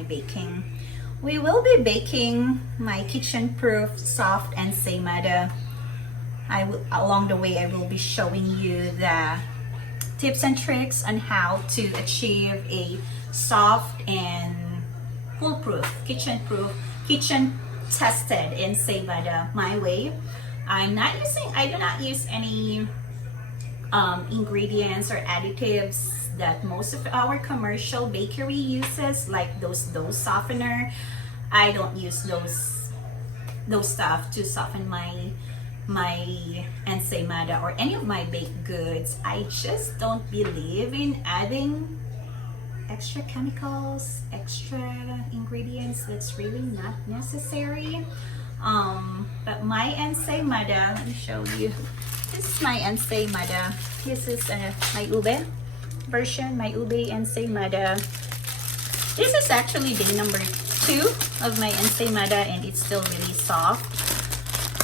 my baking. We will be baking my kitchen-proof soft ensaymada. Along the way, I will be showing you the tips and tricks on how to achieve a soft and foolproof, kitchen-proof, kitchen-tested ensaymada my way. I do not use any ingredients or additives that most of our commercial bakery uses, like those dough softener. I don't use those stuff to soften my ensaymada or any of my baked goods. I just don't believe in adding extra chemicals, extra ingredients that's really not necessary. But my ensaymada, let me show you. This is my ensaymada. This is my ube version, my ube ensaymada. This is actually day number 2 of my ensaymada, and it's still really soft.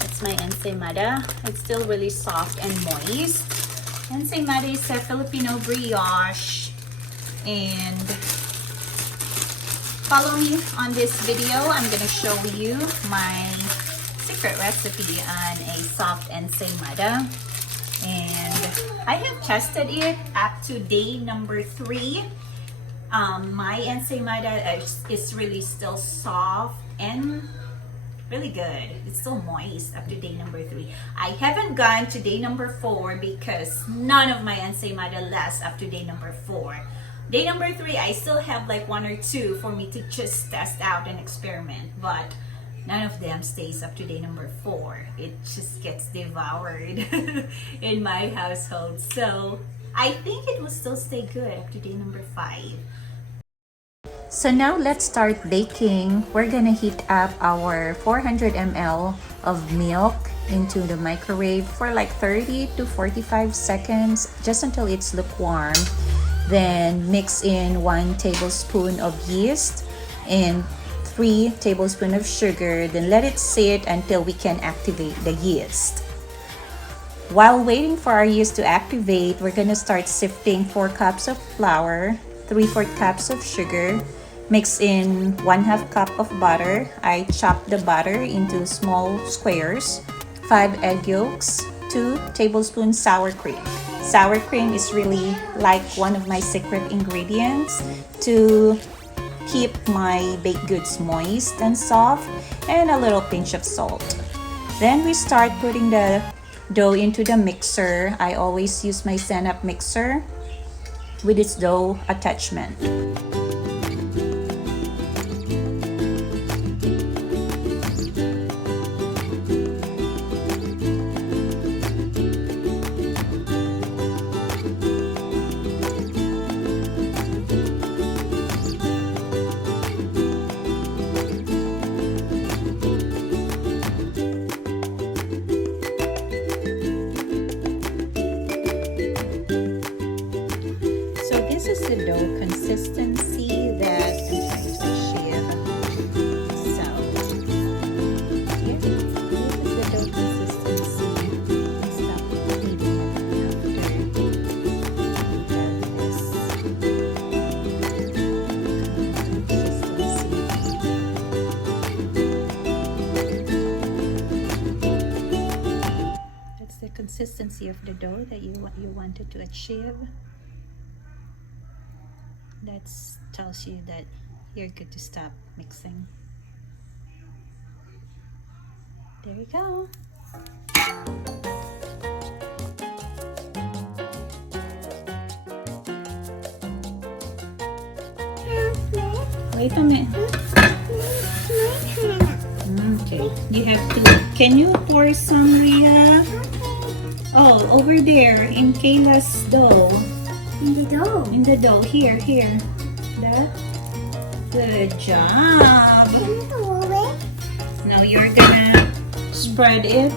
That's my ensaymada. It's still really soft and moist. Ensaymada is a Filipino brioche, and follow me on this video. I'm gonna show you my secret recipe on a soft ensaymada, and I have tested it up to day number 3. My ensaymada is really still soft and really good. It's still moist up to day number 3. I haven't gone to day number 4 because none of my ensaymada lasts up to day number 4. Day number 3, I still have like 1 or 2 for me to just test out and experiment, but none of them stays up to day number 4. It just gets devoured in my household. So I think it will still stay good up to day number 5. So now let's start baking. We're gonna heat up our 400 ml of milk into the microwave for like 30 to 45 seconds, just until it's lukewarm. Then mix in 1 tablespoon of yeast and 3 tablespoons of sugar. Then let it sit until we can activate the yeast. While waiting for our yeast to activate, we're gonna start sifting 4 cups of flour, 3/4 cups of sugar. Mix in 1/2 cup of butter. I chopped the butter into small squares. 5 egg yolks, 2 tablespoons sour cream. Sour cream is really like one of my secret ingredients to keep my baked goods moist and soft, and a little pinch of salt. Then we start putting the dough into the mixer. I always use my stand-up mixer with its dough attachment. This is the dough consistency that I'm trying to achieve. So, yeah, this is the dough consistency. Stop kneading it after consistency. That's the consistency of the dough that you wanted to achieve. That tells you that you're good to stop mixing. There you go. Wait a minute. Okay, you have to. Can you pour some, Rhea? Oh, over there in Kayla's dough. In the dough. In the dough. Here. That. Good job. Now you're gonna spread it.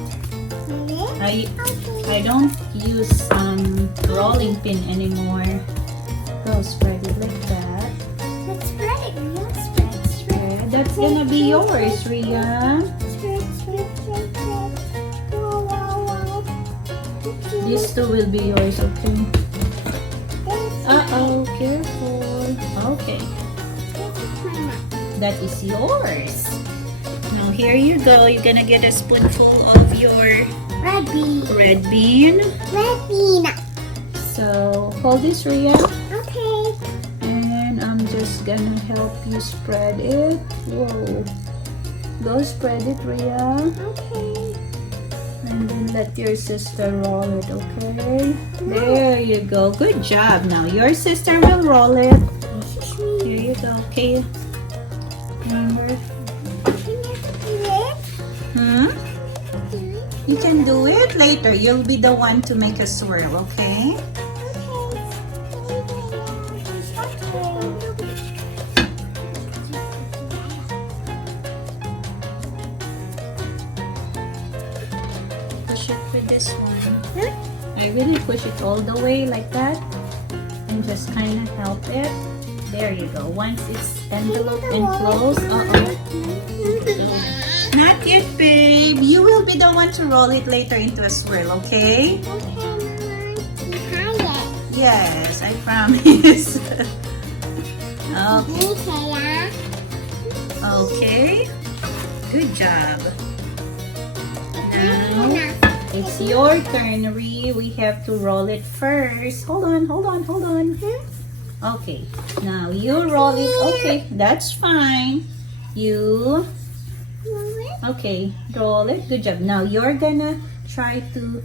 I don't use rolling pin anymore. Go spread it like that. Let's spread it, Rhea. Spread. That's gonna be yours, Rhea. Spread. Wow. This too will be yours, okay? Uh-oh, careful. Okay. This is my mouth. that is yours. Now here you go. You're gonna get a spoonful of your Red bean. red bean. Red bean. So hold this, Rhea. Okay. And I'm just gonna help you spread it. Whoa. Go spread it, Rhea. Okay. And then let your sister roll it, okay? There you go. Good job. Now your sister will roll it. Here you go. Okay. Remember? You can do it later. You'll be the one to make a swirl, okay? Push it with this one. I really push it all the way like that and just kind of help it. There you go. Once it's enveloped and closed. Not yet, babe. You will be the one to roll it later into a swirl, okay? Yes, I promise. Okay. Okay. Good job. Now, it's your turn, Ree. We have to roll it first. Hold on. Okay. Now, you roll it. Okay, that's fine. You... Okay, roll it. Good job. Now, you're gonna try to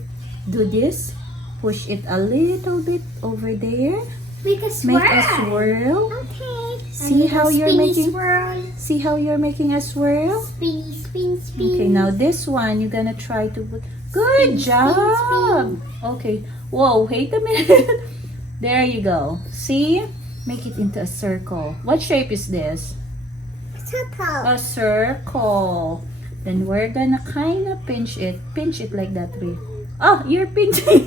do this. Push it a little bit over there. Make a swirl. Make a swirl. Okay. See how you're making... Swirl. See how you're making a swirl? Spinny, spin, spin. Okay, now this one, you're gonna try to put... Good job! spin. Okay. Whoa, wait a minute. There you go. See? Make it into a circle. What shape is this? Circle. A circle. Then we're gonna kind of pinch it. Pinch it like that way. Oh, you're pinching.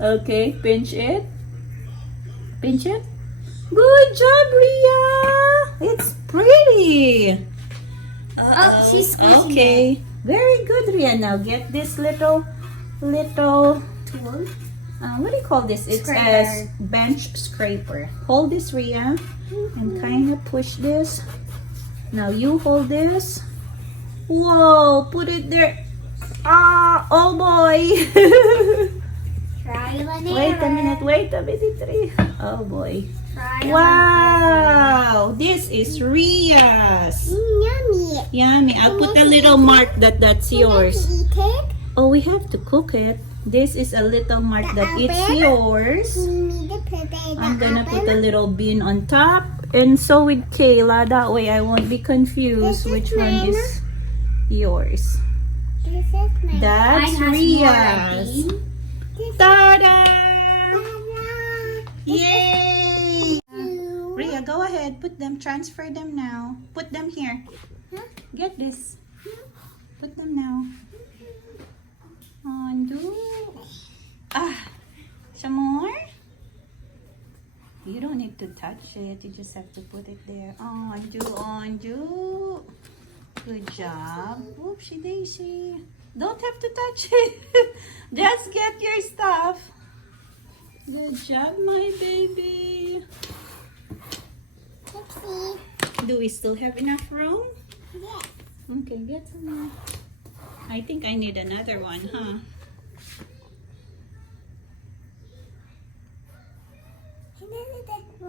Okay, pinch it. Pinch it. Good job, Rhea. It's pretty. Oh, she's squishing okay. Very good, Rhea. Now get this little tool. What do you call this? It's a bench scraper. Hold this, Rhea, and kind of push this. Now you hold this. Whoa, put it there. Ah, oh boy. Try one. Wait a minute, Rhea. Oh boy. Try Wow, this is Rhea's. Yummy. Yummy. I'll put a little mark that's yours. Eat it. Oh, we have to cook it. This is a little mark that it's yours. I'm gonna put a little bean on top. And so with Kayla, that way I won't be confused which one is yours. This is my That's Rhea's. Ta-da! Yay! Rhea, go ahead. Put them. Transfer them now. Put them here. Get this. Put them now. Undo. Some more? You don't need to touch it. You just have to put it there. Undo. Good job. Oopsie daisy. Don't have to touch it. Just get your stuff. Good job, my baby. Oopsie. Do we still have enough room? Yeah. Okay, get some more. I think I need another one, huh?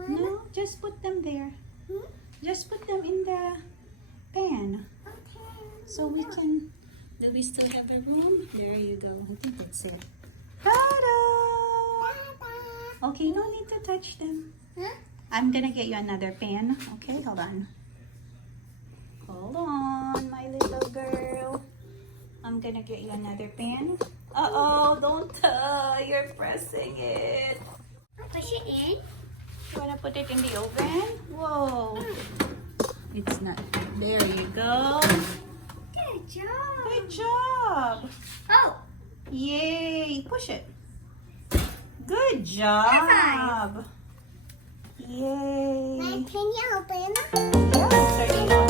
No, just put them there. Just put them in the pan. So we can... Do we still have a room? There you go. I think that's it. Ta-da! Okay, no need to touch them. I'm gonna get you another pan. Okay, hold on. Hold on, my little girl. I'm gonna get you another pan. Uh-oh, don't... you're pressing it. Push it in. You wanna put it in the oven? Whoa. It's not. There you go. Good job. Good job. Oh. Yay. Push it. Good job. Yay. Can you open? Yeah, I'm starting on